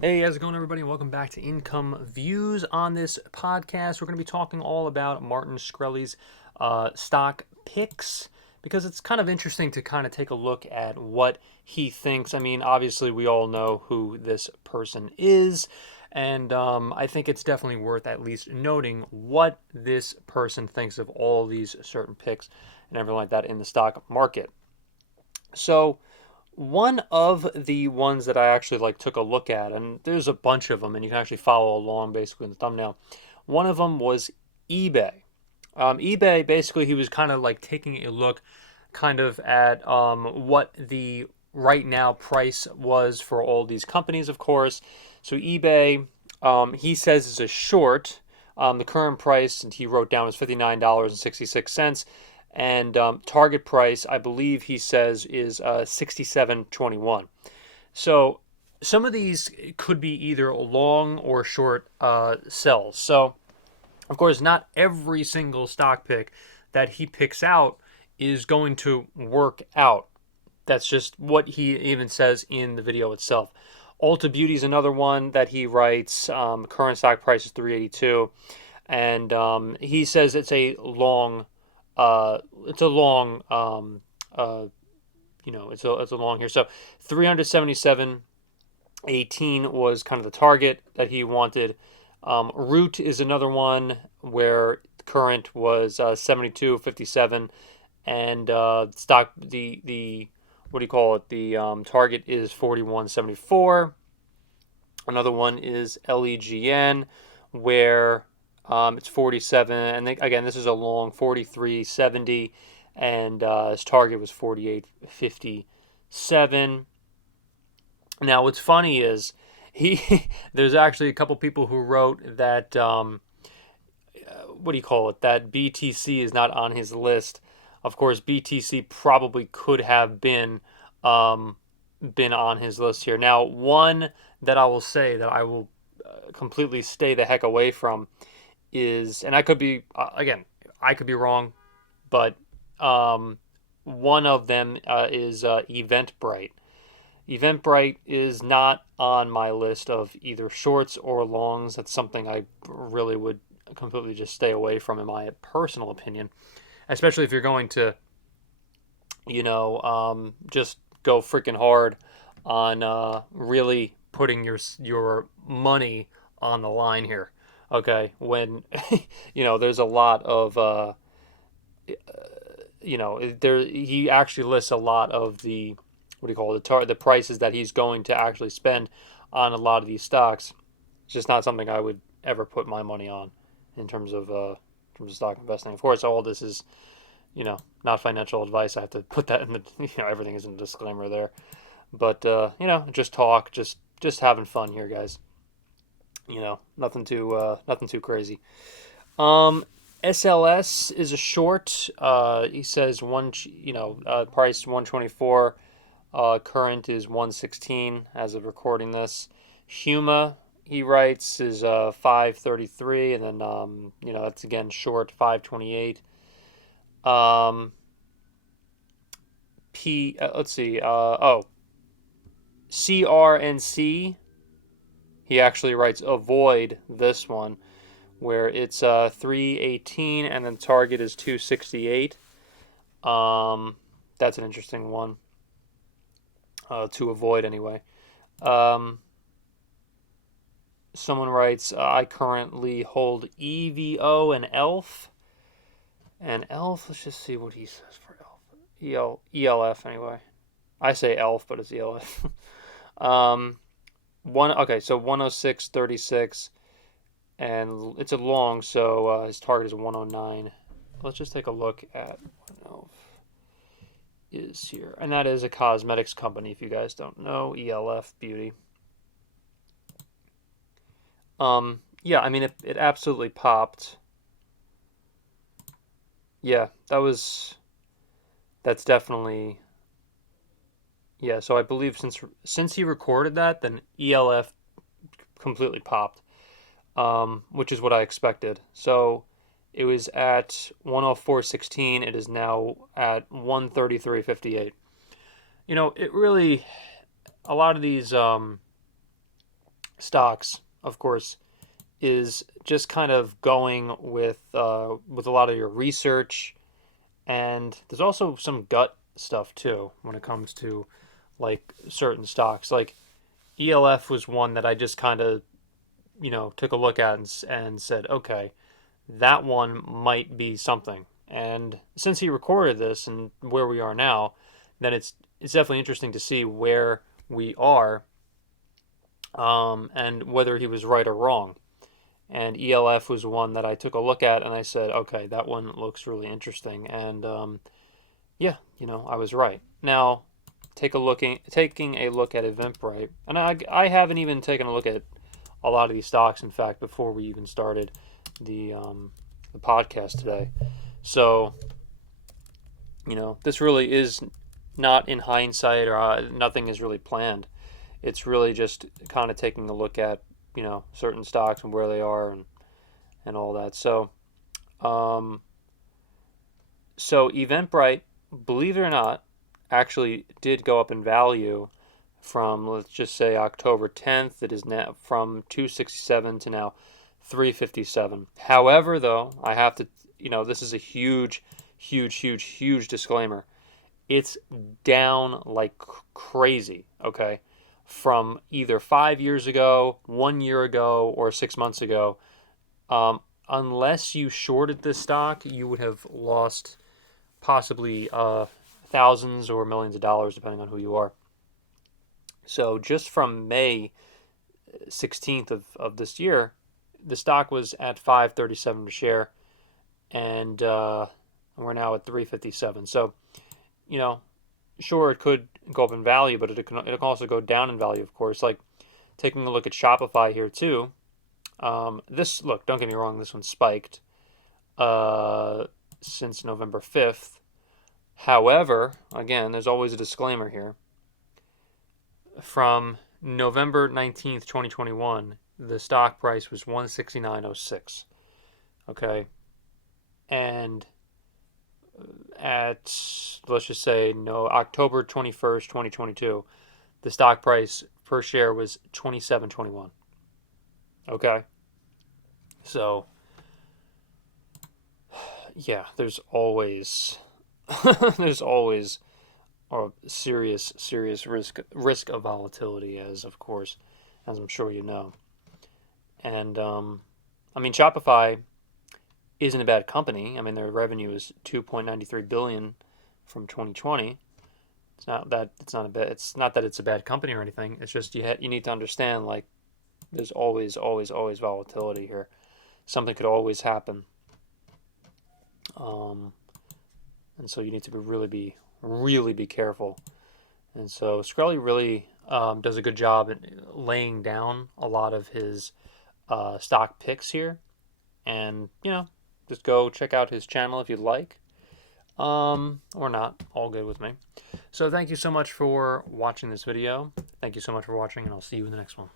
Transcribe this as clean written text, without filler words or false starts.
Hey, how's it going, everybody? Welcome back to Income Views. On this podcast, we're going to be talking all about Martin Shkreli's stock picks because it's kind of interesting to kind of take a look at what he thinks. I mean, obviously, we all know who this person is, and I think it's definitely worth at least noting what this person thinks of all these certain picks and everything like that in the stock market. So, one of the ones that I actually took a look at, and there's a bunch of them, and you can actually follow along basically in the thumbnail. One of them was eBay. eBay basically he was kind of like taking a look, kind of at what the right now price was for all these companies, of course. So eBay, he says is a short. The current price, and he wrote down, is $59.66, and target price, I believe he says, is 67.21. So some of these could be either long or short sells. So of course, not every single stock pick that he picks out is going to work out. That's just what he even says in the video itself. Ulta Beauty is another one that he writes. Current stock price is 382, and he says it's a long, it's a long here. So 377.18 was kind of the target that he wanted. Root is another one where current was 72.57, and stock the what do you call it? The target is 41.74. Another one is LEGN, where it's 47, and again, this is a long 43.70, and his target was 48.57. Now, what's funny is there's actually a couple people who wrote that what do you call it? That BTC is not on his list. Of course, BTC probably could have been on his list here. Now, one that I will say that I will completely stay the heck away from is, and I could be again, I could be wrong, but one of them is Eventbrite. Eventbrite is not on my list of either shorts or longs. That's something I really would completely just stay away from, in my personal opinion, especially if you're going to, just go freaking hard on really putting your money on the line here. Okay, when there's a lot of there he actually lists a lot of the what do you call it, the prices that he's going to actually spend on a lot of these stocks. It's just not something I would ever put my money on in terms of stock investing. Of course, all this is not financial advice. I have to put that in the everything is in the disclaimer there. But just talk, just having fun here, guys. Nothing too crazy. Um, SLS is a short. He says price 124. Current is 116 as of recording this. Huma, he writes, is 533, and then that's again short 528. Let's see. CRNC. He actually writes avoid this one, where it's 318 and then target is 268. That's an interesting one to avoid anyway. Someone writes, I currently hold EVO and ELF. And ELF, let's just see what he says for ELF. ELF anyway. I say ELF, but it's ELF. So 106.36, and it's a long, so his target is 109. Let's just take a look at what ELF is here, and that is a cosmetics company. If you guys don't know, ELF Beauty. Yeah, I mean it absolutely popped. Yeah, that's definitely, yeah. So I believe since he recorded that, then ELF completely popped, which is what I expected. So it was at 104.16. It is now at 133.58. It really, a lot of these stocks, of course, is just kind of going with a lot of your research, and there's also some gut stuff too when it comes to like certain stocks. Like ELF was one that I just kind of took a look at and said, okay, that one might be something. And since he recorded this and where we are now, then it's definitely interesting to see where we are, and whether he was right or wrong. And ELF was one that I took a look at and I said, okay, that one looks really interesting. And yeah, I was right. Now, taking a look at Eventbrite, and I haven't even taken a look at a lot of these stocks. In fact, before we even started the podcast today, so this really is not in hindsight, or nothing is really planned. It's really just kind of taking a look at certain stocks and where they are and all that. Um, so Eventbrite, believe it or not, actually did go up in value from, let's just say, October 10th. It is now from 267 to now 357. However, though, I have to, this is a huge, huge, huge, huge disclaimer. It's down like crazy, okay? From either 5 years ago, 1 year ago, or 6 months ago. Unless you shorted this stock, you would have lost possibly thousands or millions of dollars, depending on who you are. So just from May 16th of this year, the stock was at 537 a share, and we're now at 357. So, sure, it could go up in value, but it can also go down in value, of course. Like taking a look at Shopify here too. Look, don't get me wrong, this one spiked since November 5th. However, again, there's always a disclaimer here. From November 19th, 2021, the stock price was 169.06. Okay. And at, let's just say, October 21st, 2022, the stock price per share was 27.21. Okay. So, yeah, there's always there's always a serious risk of volatility, as I'm sure you know. And I mean, Shopify isn't a bad company. I mean, their revenue is 2.93 billion from 2020. It's not that it's a bad company or anything. It's just you need to understand, like, there's always volatility here. Something could always happen. And so you need to really be careful. And so Shkreli really does a good job at laying down a lot of his stock picks here. And, just go check out his channel if you'd like. Or not. All good with me. So thank you so much for watching this video. Thank you so much for watching, and I'll see you in the next one.